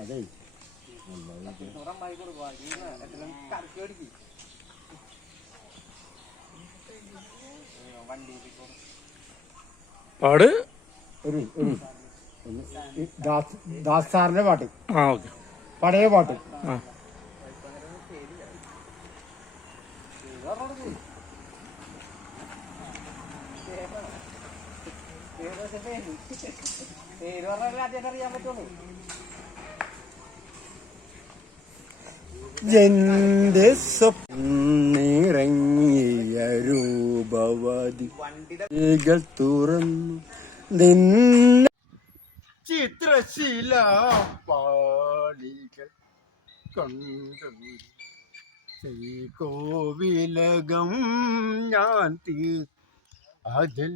അതേ പാട് ദാസ് ദാസ് സാറിന്റെ പാട്ട്. ആ ഓക്കെ. പഴയ പാട്ട്. ആ. പേര് സ്വപ്നിറങ്ങിയ രൂപവതി. വണ്ടികൾ തുറന്നു നിന്ന. ചിത്രശീല പാളികൾ കണ്ടു കോവിലകം ഞാൻ തീ അതിൽ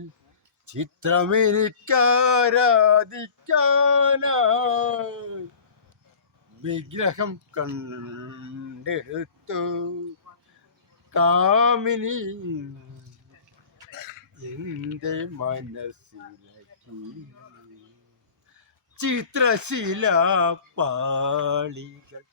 ചിത്രമെനിക്കാരാധിക്കാനായി വിഗ്രഹം കണ്ടെടുത്തു. കാമിനി എന്റെ മനസ്സിലാക്കി ചിത്രശില പാളികൾ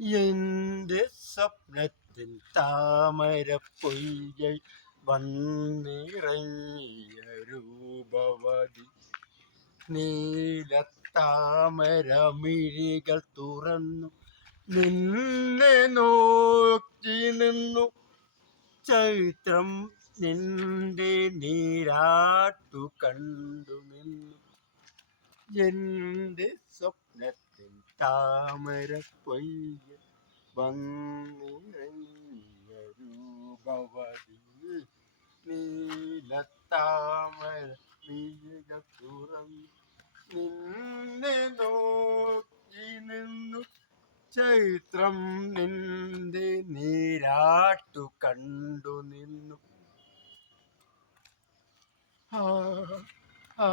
എന്റെ സ്വപ്നത്തിൽ താമര പൊയ്കை വന്നിറങ്ങിയ രൂപവതി. നീലത്താമര മിഴികൾ തുറന്നു നിന്നെ നോക്കി നിന്നു. ചൈത്രം നിന്റെ നീരാട്ടു കണ്ടു നിന്നു. എന്റെ സ്വപ്നത്തിൽ താമര പൊയ്യ വന്നിറങ്ങിയ നീലത്താമര നീല നിന്നെ നോക്കി നിന്നു. ചൈത്രം നിന്റെ നീരാട്ടു കണ്ടു നിന്നു. ആ ആ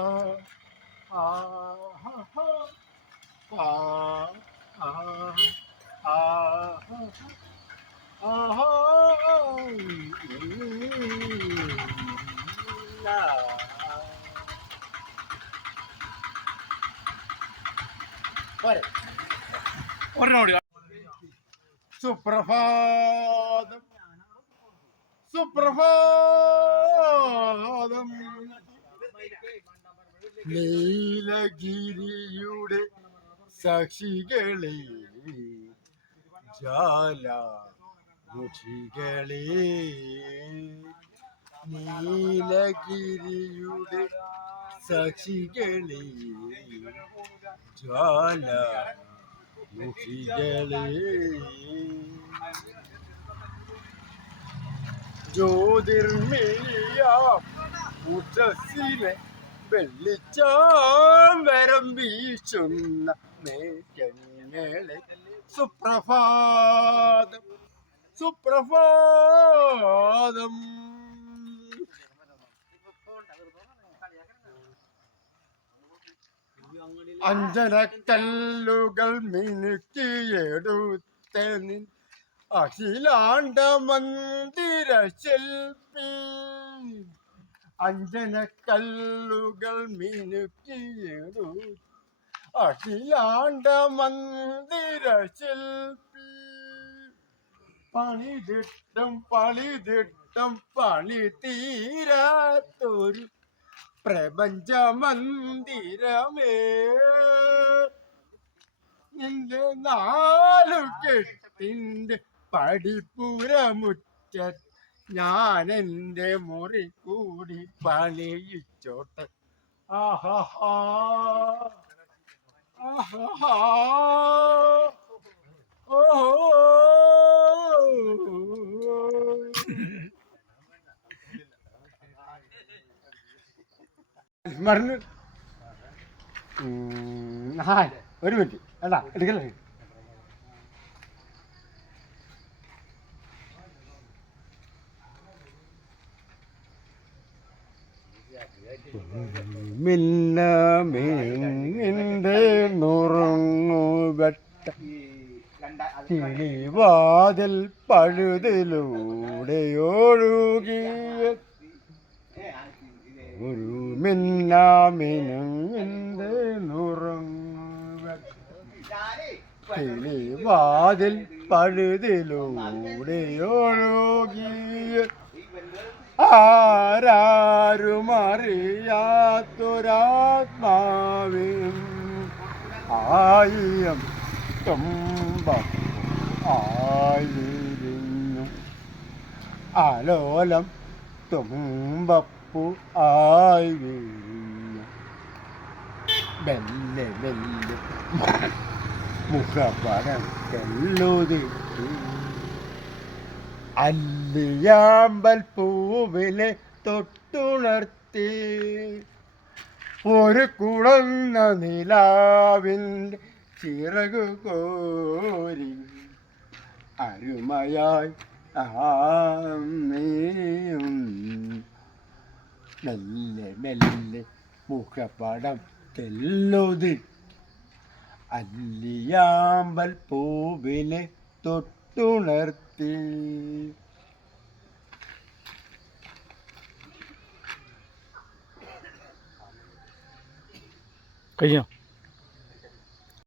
ആ ഒരെണ്ണം സുപ്രഭാതം. സുപ്രഭാതം. നീലഗിരിയുടെ സാക്ഷികളെ ജാലമുഖികളെ നീലഗിരിയുടെ സാക്ഷികളെ ജ്വാലമുഖികളെ ജ്യോതിർമിയ ഉച്ചസിലെ വെള്ളിച്ചാമ്പരം വീശുന്ന മേഘങ്ങളെ സുപ്രഭാതം സുപ്രഭാതം. അഞ്ജനക്കല്ലുകൾ മിനുക്കിയെടുത്ത അഖിലാണ്ട മന്ദിര ശില്പി അഞ്ജനക്കല്ലുകൾ മിനുക്കിയെടു അഖിലാണ്ട മന്ദിര ശില്പി. പണിതിട്ടും പണിതിട്ടും പണി തീരാത്തൊരു പ്രപഞ്ച മന്ദിരമേ. നിന്റെ നാലു കെട്ടിന്റെ പടിപ്പുരമുറ്റ ഞാൻ എന്റെ മുറി കൂടി പണിയിച്ചോട്ടെ. ആഹാ ആഹാ ഹായ്. ഒരു മിനിറ്റ്. അല്ല എടുക്കല്ലേ? മിന്നമിന്റെ കിളിവാതിൽ പഴുതിലൂടെയോഴുകി. ഒരു മിന്നാമിനുങ്ങിന്റെ നുറുങ്ങു വെട്ട കിളിവാതിൽ പഴുതിലൂടെ ഒഴുകിയ ആരാരുമറിയാത്തൊരാത്മാവിൻ ആയിരം തുമ്പം ആയിരുന്നു ആലോലം തുമ്പപ്പു ആയിരുന്നു വീഴുന്നു ബെല്ലെ മുഖപടം തെല്ലുതിട്ടു അല്ലിയാമ്പൽ പൂവിലെ തൊട്ടുണർത്തി. ഒരു കുളന്ന നിലാവിന്റെ ചിറകു കോരി. അരുമയായി ആമേയും. മെല്ലെ മെല്ലെ മുഖപടം തെല്ലുതി. അല്ലിയാമ്പൽ പൂവിനെ തൊട്ടുണർത്തി. കഴിഞ്ഞോ?